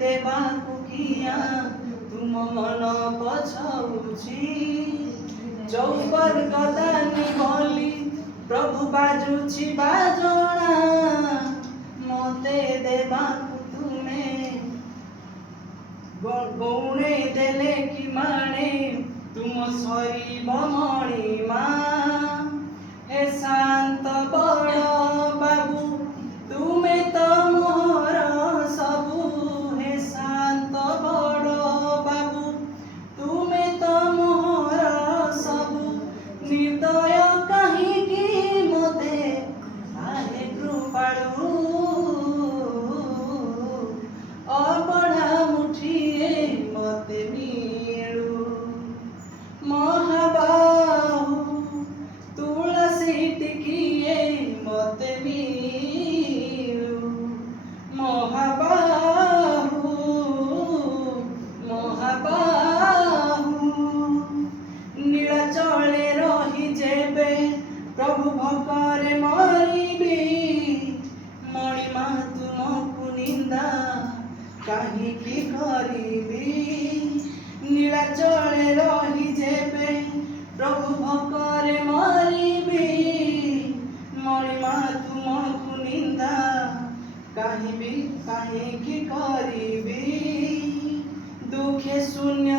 ଦେବାକୁ କିଆ ତୁମ ମନ ପଛଉଛି ଚୌପର ଗଦାନି ବୋଲି ପ୍ରଭୁ ବାଜୁଛି ବାଜଣା ମତେ ଦେବାକୁ ତୁମେ ଗୌଣେ ଦେଲେ କି ମାଣେ ତୁମ ସରିବ ମଣିମା हे शांत बड़ बाबू तुमे तो मोर सबू हे शांत बड़ बाबू तुमे तो मोर सबू निर्दय कहीं मते आहे कृपाळू अबढ़ा मुठिए मते मिलू महाबाहू तुलसी टिकिए मते मिलू महाबाहू महाबाहू नीलाचले रही जेबे प्रभु भकरे मरिबी मणिमा तुमको निंदा काहीकि करिबी नीलाचले रही जेबे प्रभु भकरे मरिबी मणिमा तुमको निंदा काहीकि करिबी दुखे शून्य